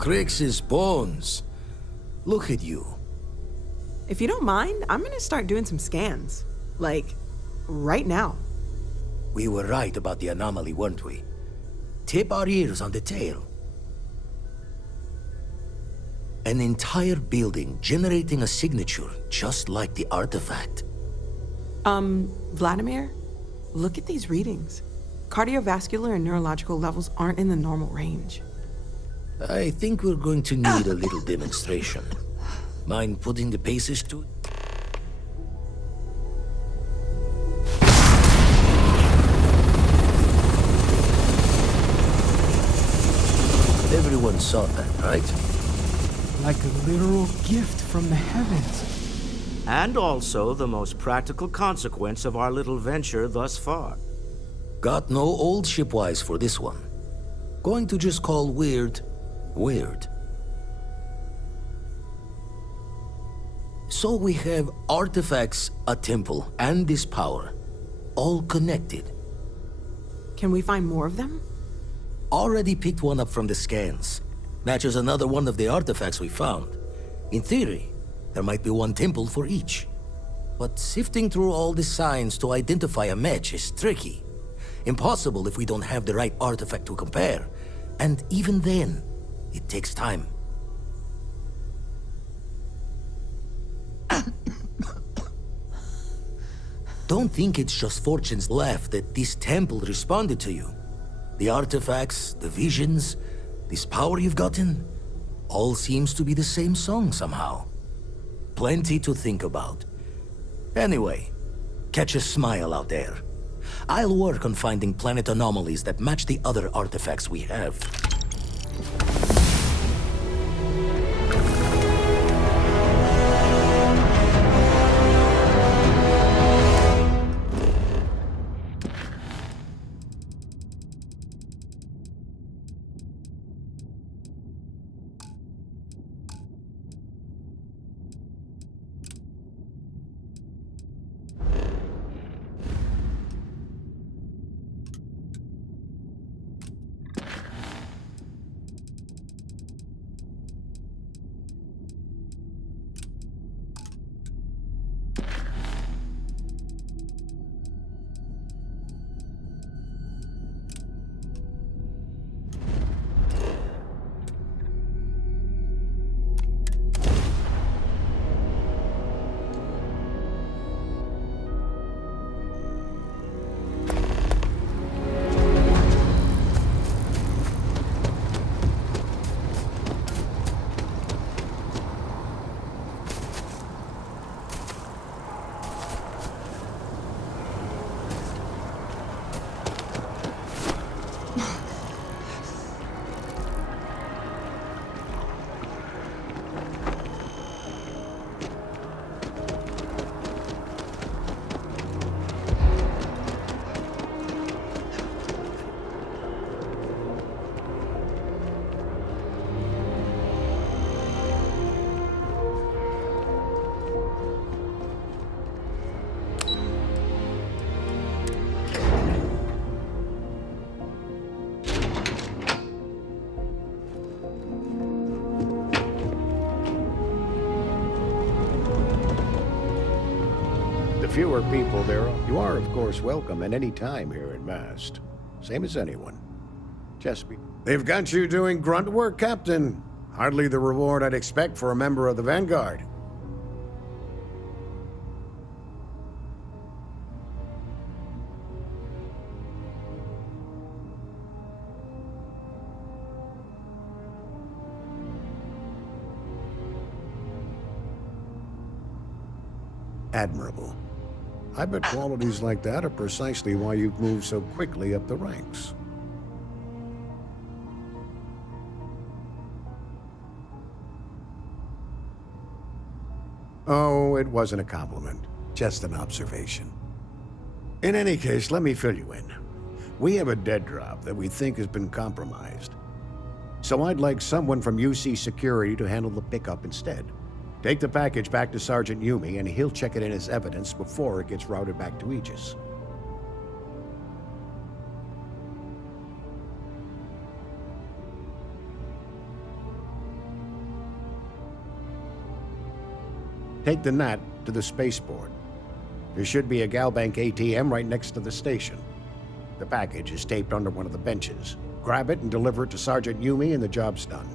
Crix's bones. Look at you. If you don't mind, I'm gonna start doing some scans. Like, right now. We were right about the anomaly, weren't we? Tip our ears on the tail. An entire building generating a signature just like the artifact. Vladimir, look at these readings. Cardiovascular and neurological levels aren't in the normal range. I think we're going to need a little demonstration. Mind putting the paces to it? Everyone saw that, right? Like a literal gift from the heavens. And also the most practical consequence of our little venture thus far. Got no old shipwise for this one. Going to just call weird, weird. So we have artifacts, a temple, and this power. All connected. Can we find more of them? Already picked one up from the scans. Matches another one of the artifacts we found. In theory, there might be one temple for each. But sifting through all the signs to identify a match is tricky. Impossible if we don't have the right artifact to compare. And even then, it takes time. Don't think it's just Fortune's laugh that this temple responded to you. The artifacts, the visions, this power you've gotten, all seems to be the same song somehow. Plenty to think about. Anyway, catch a smile out there. I'll work on finding planet anomalies that match the other artifacts we have. Fewer people there are. You are, of course, welcome at any time here in Mast. Same as anyone. They've got you doing grunt work, Captain. Hardly the reward I'd expect for a member of the Vanguard. Admirable. I bet qualities like that are precisely why you've moved so quickly up the ranks. Oh, it wasn't a compliment. Just an observation. In any case, let me fill you in. We have a dead drop that we think has been compromised. So I'd like someone from UC Security to handle the pickup instead. Take the package back to Sergeant Yumi, and he'll check it in as evidence before it gets routed back to Aegis. Take the Nat to the spaceport. There should be a Galbank ATM right next to the station. The package is taped under one of the benches. Grab it and deliver it to Sergeant Yumi and the job's done.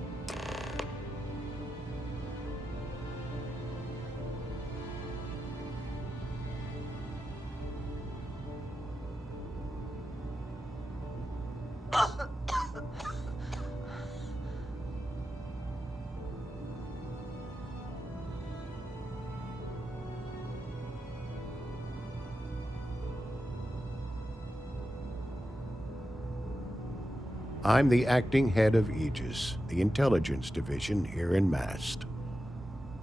I'm the acting head of Aegis, the intelligence division here in Mast.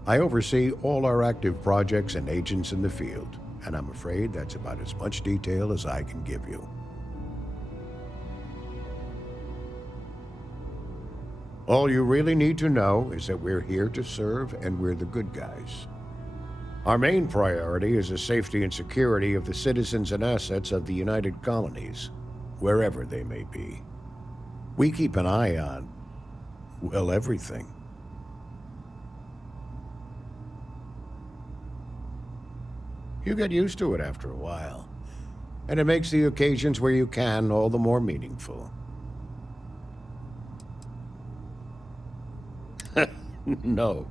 I oversee all our active projects and agents in the field, and I'm afraid that's about as much detail as I can give you. All you really need to know is that we're here to serve and we're the good guys. Our main priority is the safety and security of the citizens and assets of the United Colonies, wherever they may be. We keep an eye on, well, everything. You get used to it after a while, and it makes the occasions where you can all the more meaningful. No.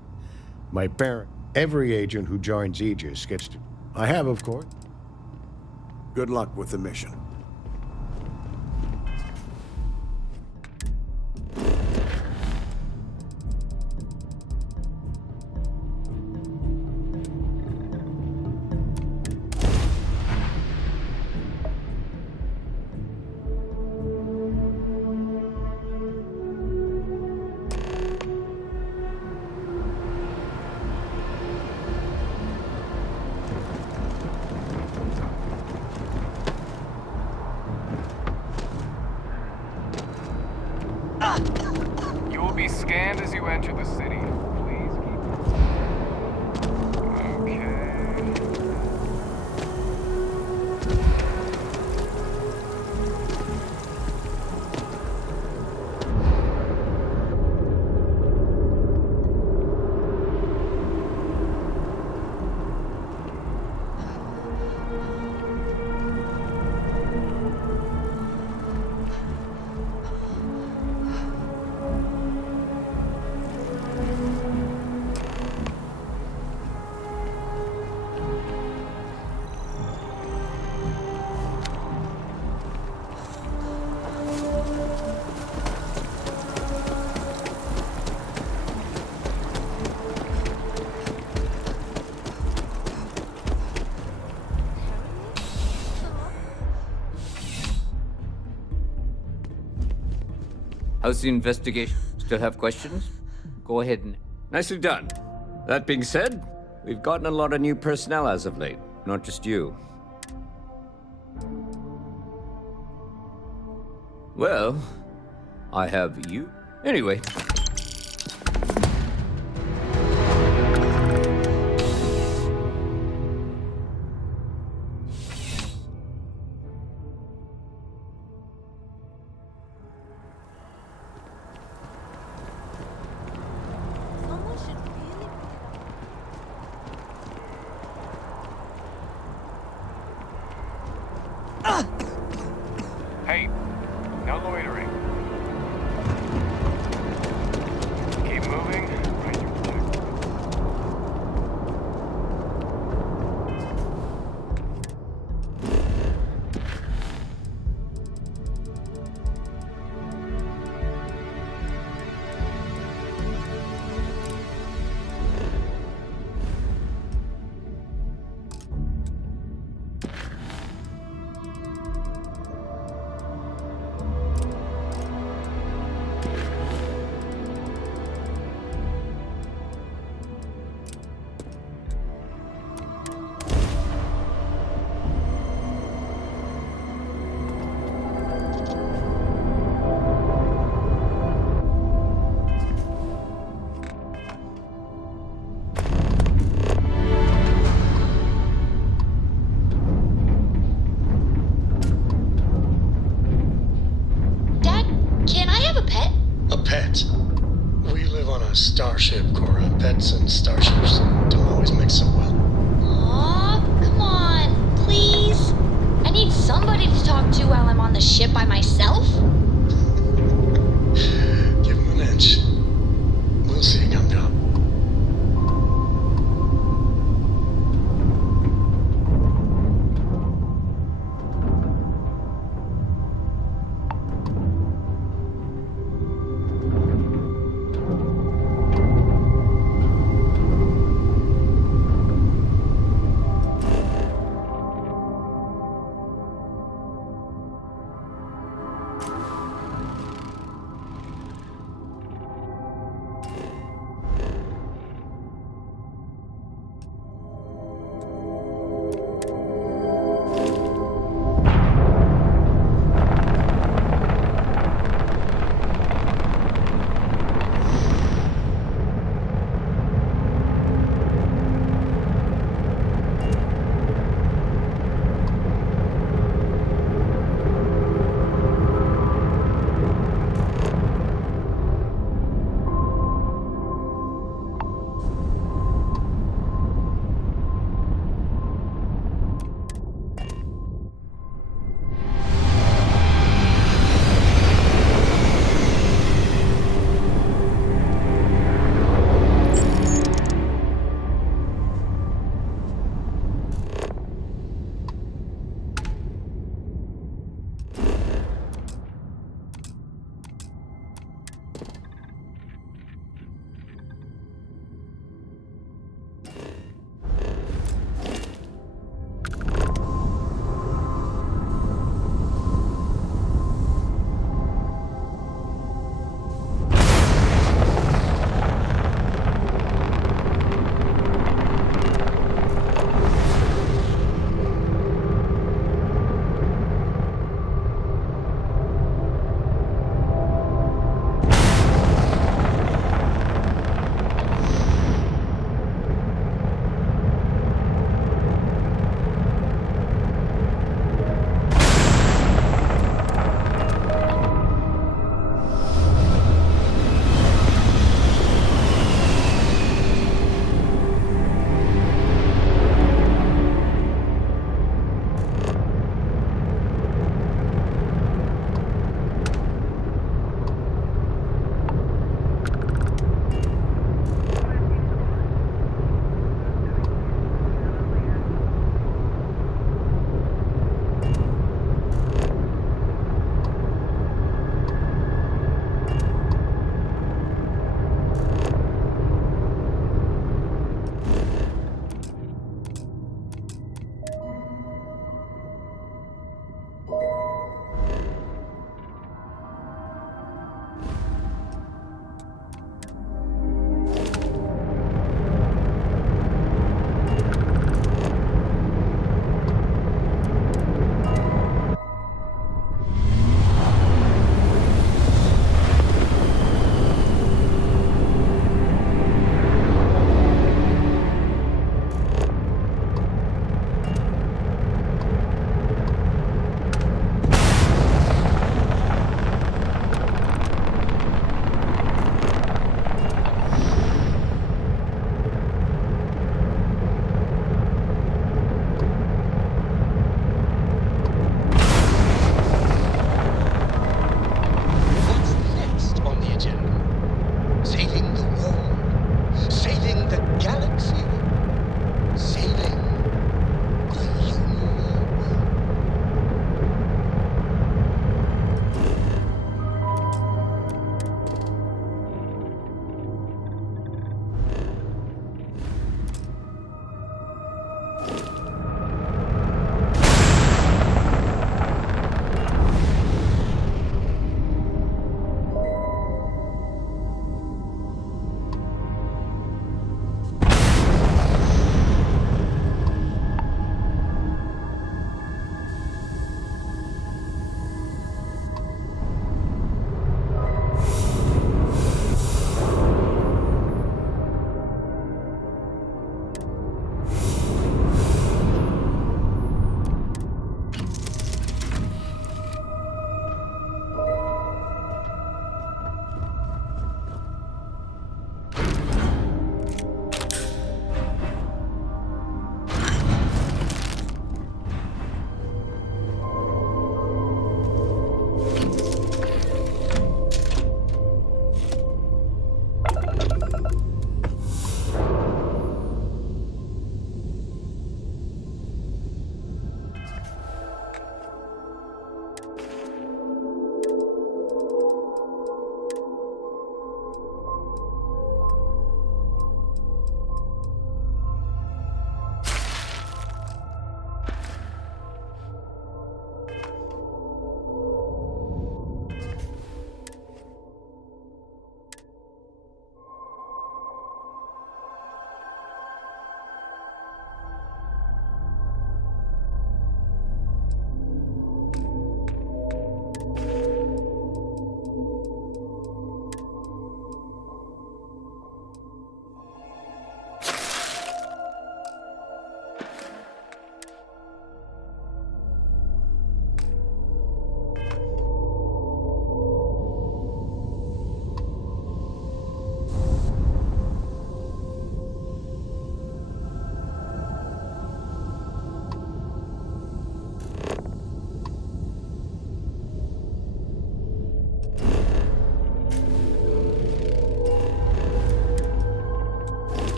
My parent, every agent who joins Aegis gets to... I have, of course. Good luck with the mission. You will be scanned as you enter the city. Please keep it. Okay. How's the investigation? Still have questions? Go ahead and... Nicely done. That being said, we've gotten a lot of new personnel as of late, not just you. Well, I have you. Anyway. Hey, no loitering. Keep moving. Right to objective. Dad, can I have a pet? A pet? We live on a starship, Cora. Pets and starships don't always mix so well. Aw, come on, please. I need somebody to talk to while I'm on the ship by myself. Give him an inch. We'll see, Gum-Gum.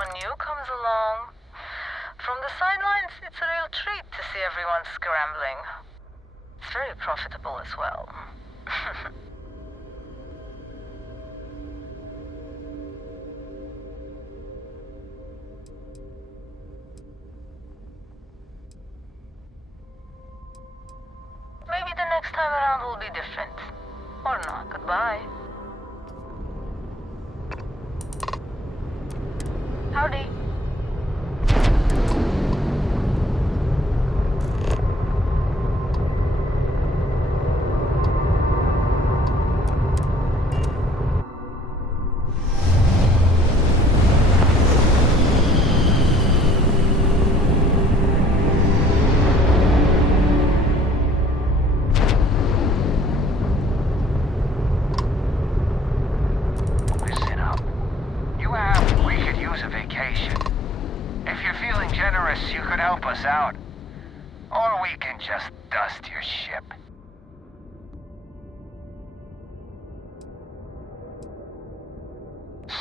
someone new comes along. From the sidelines, it's a real treat to see everyone scrambling. It's very profitable as well. Maybe the next time around will be different. Or not. Goodbye. Howdy. Listen up. We could use a vacation. If you're feeling generous, you could help us out. Or we can just dust your ship.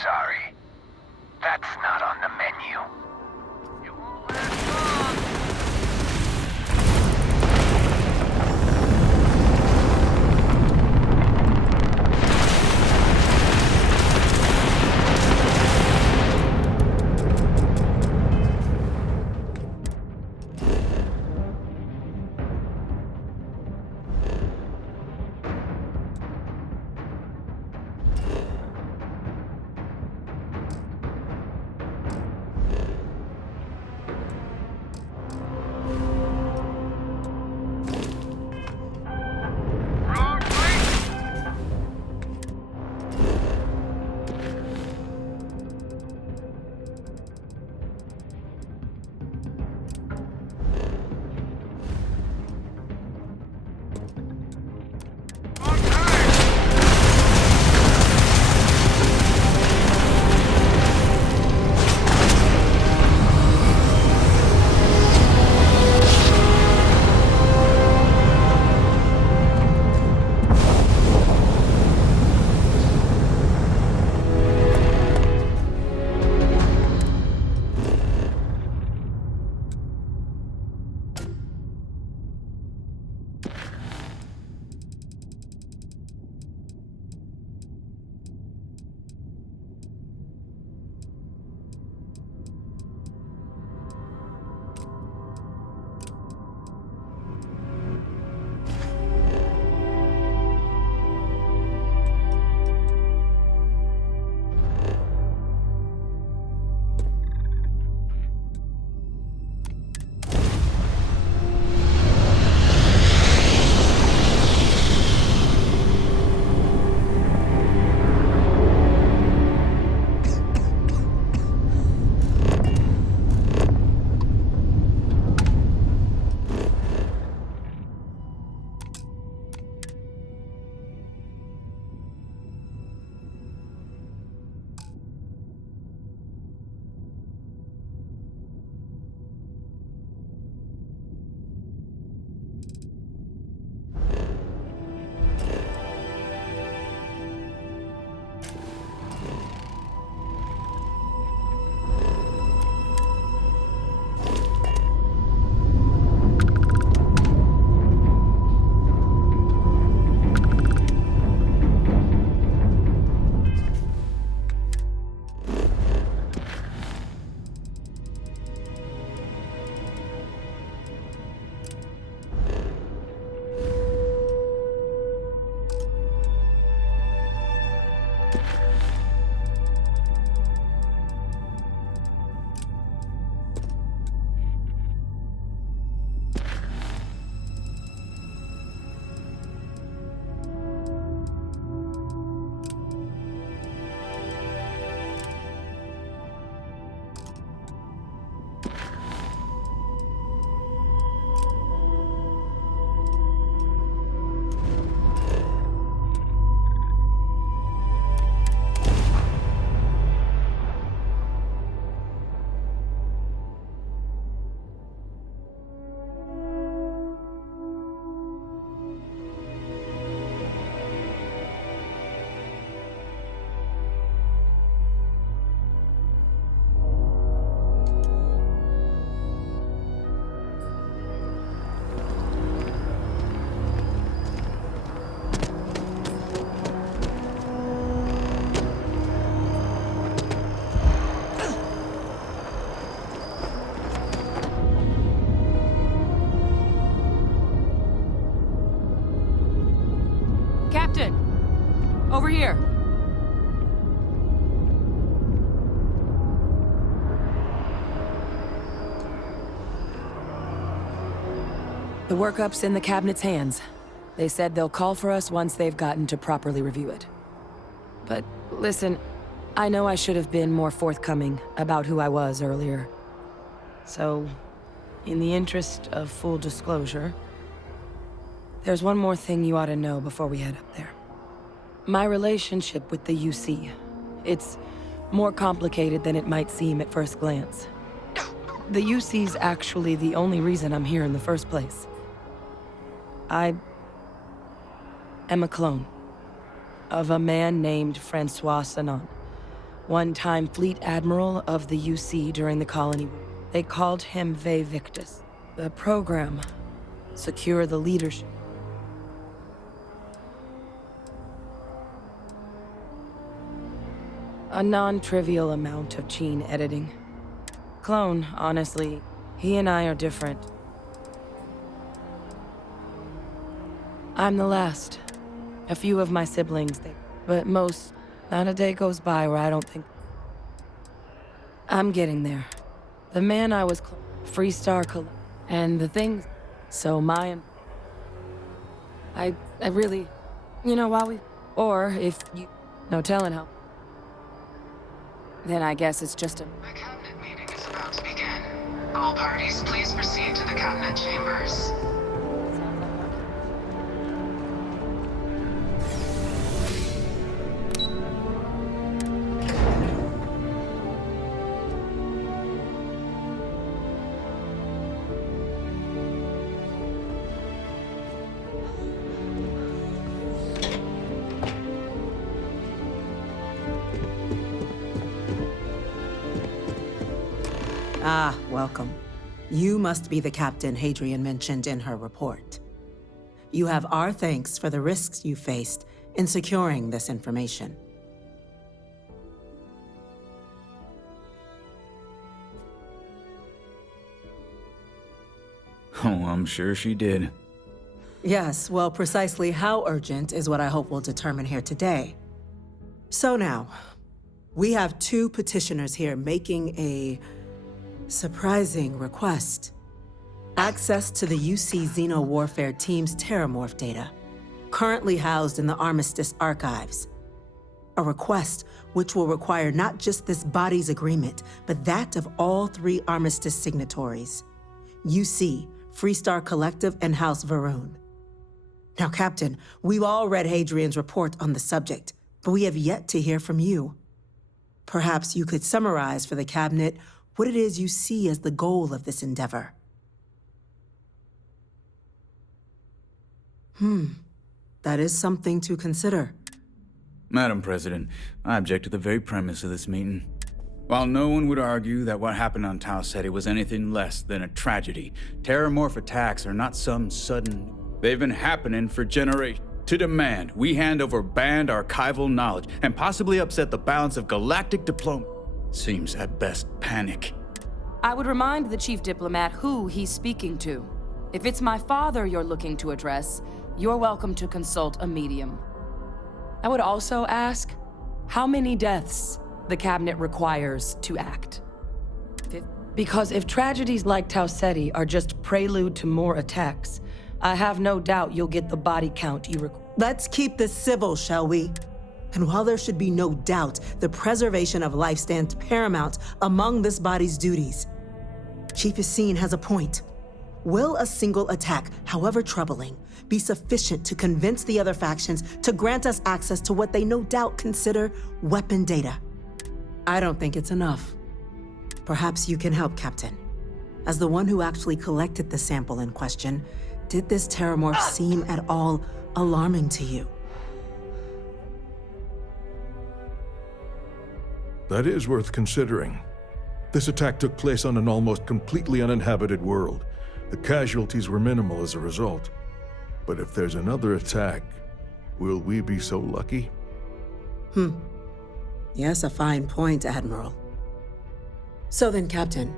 Sorry. That's not on the menu. You won't last long. Wrong place. Wrong time. Over here. The workup's in the cabinet's hands. They said they'll call for us once they've gotten to properly review it. But listen, I know I should have been more forthcoming about who I was earlier. So, in the interest of full disclosure, there's one more thing you ought to know before we head up there. My relationship with the UC. It's more complicated than it might seem at first glance. The UC's actually the only reason I'm here in the first place. I am a clone of a man named Francois Sanon, one-time fleet admiral of the UC during the colony. They called him Ve Victus. The program, secure the leadership. A non-trivial amount of gene editing. Clone, honestly, he and I are different. I'm the last. A few of my siblings, but most, not a day goes by where I don't think... I'm getting there. The man I was Freestar and the things... So I really... You know, while we... Or if you... No telling how... Then I guess it's just a... The cabinet meeting is about to begin. All parties, please proceed to the cabinet chambers. Ah, welcome. You must be the captain Hadrian mentioned in her report. You have our thanks for the risks you faced in securing this information. Oh, I'm sure she did. Yes, well, precisely how urgent is what I hope we'll determine here today. So now, we have two petitioners here making a surprising request. Access to the UC Xeno Warfare Team's Terramorph data, currently housed in the Armistice archives. A request which will require not just this body's agreement, but that of all three Armistice signatories. UC, Freestar Collective, and House Varun. Now, Captain, we've all read Hadrian's report on the subject, but we have yet to hear from you. Perhaps you could summarize for the Cabinet what it is you see as the goal of this endeavor. That is something to consider. Madam President, I object to the very premise of this meeting. While no one would argue that what happened on Tau Ceti was anything less than a tragedy, terramorph attacks are not some sudden... They've been happening for generations. To demand we hand over banned archival knowledge and possibly upset the balance of galactic diplomacy seems at best panic. I would remind the chief diplomat who he's speaking to. If it's my father you're looking to address, you're welcome to consult a medium. I would also ask how many deaths the Cabinet requires to act. Because if tragedies like Tau Ceti are just prelude to more attacks, I have no doubt you'll get the body count you require. Let's keep this civil, shall we? And while there should be no doubt, the preservation of life stands paramount among this body's duties. Chief Yassine has a point. Will a single attack, however troubling, be sufficient to convince the other factions to grant us access to what they no doubt consider weapon data? I don't think it's enough. Perhaps you can help, Captain. As the one who actually collected the sample in question, did this terramorph seem at all alarming to you? That is worth considering. This attack took place on an almost completely uninhabited world. The casualties were minimal as a result. But if there's another attack, will we be so lucky? Yes, a fine point, Admiral. So then, Captain,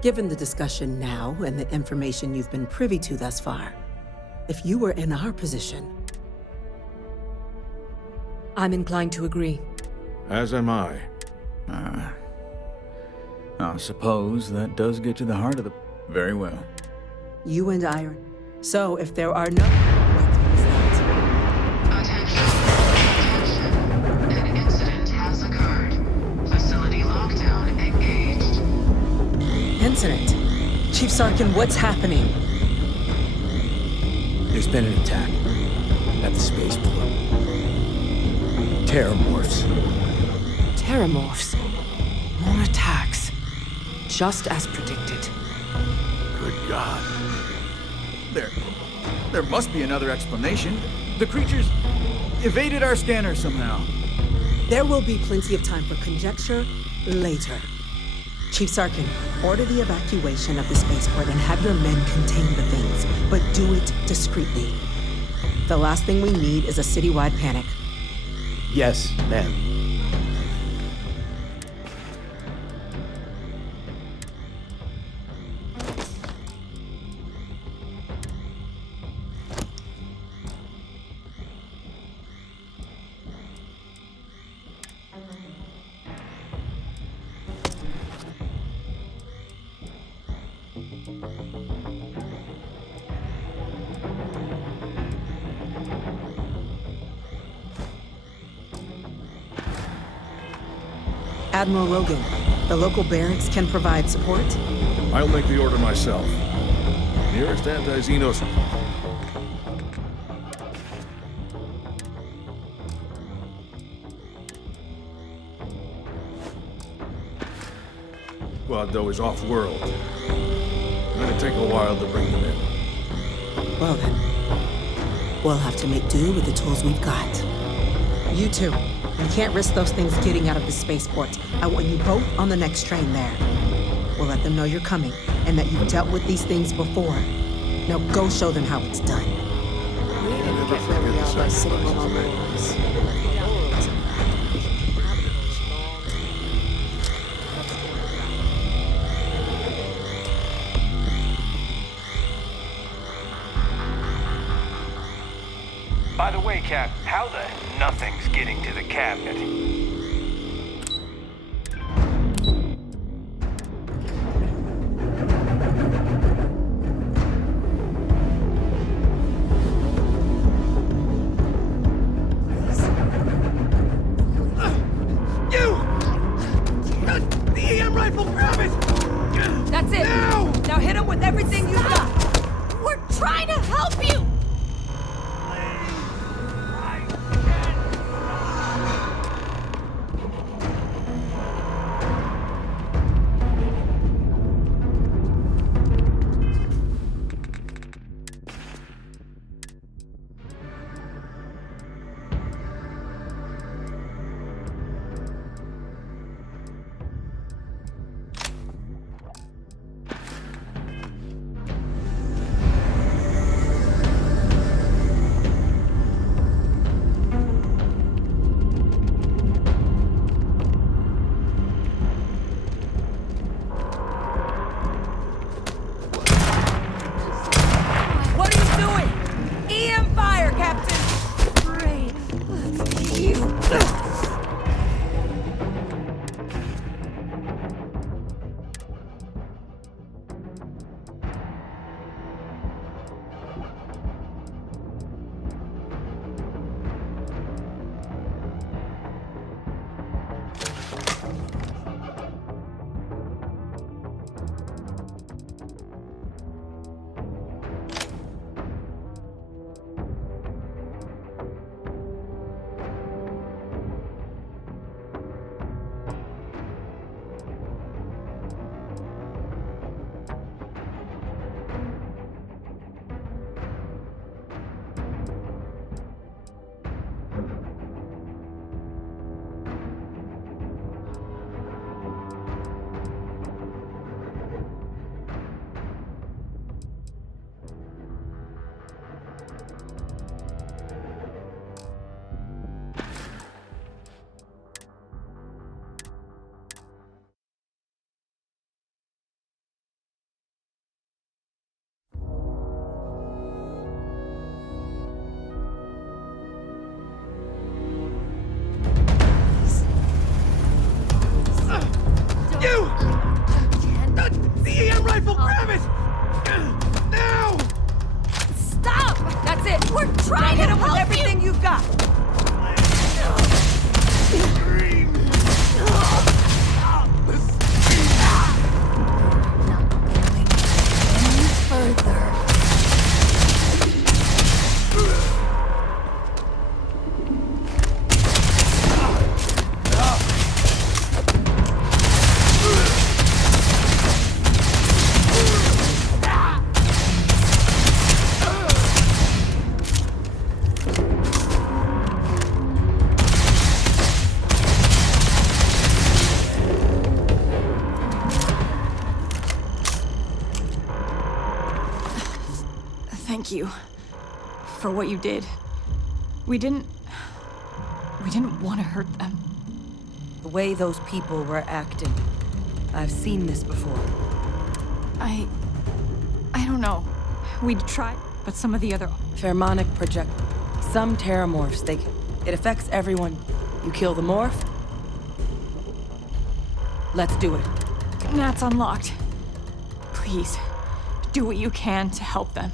given the discussion now and the information you've been privy to thus far, if you were in our position... I'm inclined to agree. As am I. I suppose that does get to the heart of the... Very well. You and Iron. So, if there are no... What is that? Attention. An incident has occurred. Facility lockdown engaged. Incident? Chief Sarkin, what's happening? There's been an attack at the spaceport. Terramorphs. Terramorphs. More attacks. Just as predicted. Good God. There must be another explanation. The creatures evaded our scanner somehow. There will be plenty of time for conjecture later. Chief Sarkin, order the evacuation of the spaceport and have your men contain the things, but do it discreetly. The last thing we need is a citywide panic. Yes, ma'am. Admiral Rogan, the local barracks can provide support? I'll make the order myself. Nearest anti-Xenos... Squad is off-world. It'll take a while to bring them in. Well then, we'll have to make do with the tools we've got. You two, you can't risk those things getting out of the spaceport. I want you both on the next train there. We'll let them know you're coming and that you've dealt with these things before. Now go show them how it's done. We didn't get where we are by sitting on our laurels. By the way, Cap, how the nothing's getting to the cabinet? The EM rifle, grab it! That's it! Now hit him with everything you've got! We're trying to help you! What are you doing? EM fire, Captain! Great. You. you for what you did. We didn't want to hurt them. The way those people were acting, I've seen this before. I don't know. We'd tried, but some of the other... Pheromonic project. Some terramorphs, it affects everyone. You kill the morph? Let's do it. Nat's unlocked. Please, do what you can to help them.